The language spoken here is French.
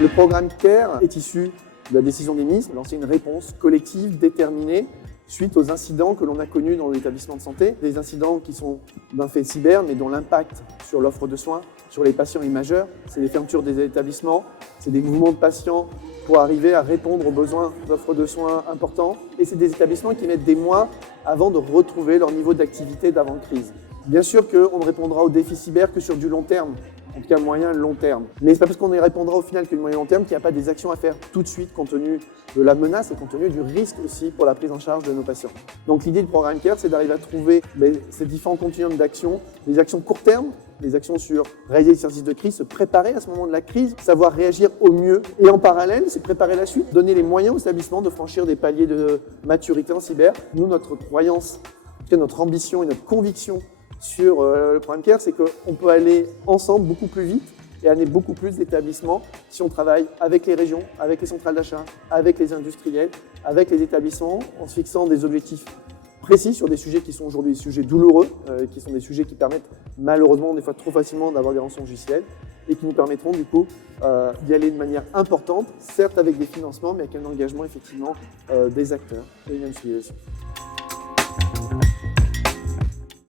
Le programme CARE est issu de la décision des ministres de lancer une réponse collective déterminée suite aux incidents que l'on a connus dans l'établissement de santé. Des incidents qui sont d'un fait cyber, mais dont l'impact sur l'offre de soins, sur les patients est majeur. C'est des fermetures des établissements, c'est des mouvements de patients pour arriver à répondre aux besoins d'offre de soins importants. Et c'est des établissements qui mettent des mois avant de retrouver leur niveau d'activité d'avant-crise. Bien sûr qu'on ne répondra aux défis cyber que sur du long terme, en tout cas moyen long terme. Mais c'est pas parce qu'on y répondra au final que du moyen long terme qu'il n'y a pas des actions à faire tout de suite compte tenu de la menace et compte tenu du risque aussi pour la prise en charge de nos patients. Donc l'idée du programme CARE, c'est d'arriver à trouver ces différents continuums d'actions, des actions court terme, des actions sur réaliser l'exercice de crise, se préparer à ce moment de la crise, savoir réagir au mieux. Et en parallèle, c'est préparer la suite, donner les moyens aux établissements de franchir des paliers de maturité en cyber. Nous, notre croyance, notre ambition et notre conviction sur le programme CARE, c'est qu'on peut aller ensemble beaucoup plus vite et amener beaucoup plus d'établissements si on travaille avec les régions, avec les centrales d'achat, avec les industriels, avec les établissements, en se fixant des objectifs précis sur des sujets qui sont aujourd'hui des sujets douloureux, qui sont des sujets qui permettent malheureusement des fois trop facilement d'avoir des rançons logicielles et qui nous permettront du coup d'y aller de manière importante, certes avec des financements, mais avec un engagement effectivement des acteurs et une industrialisation.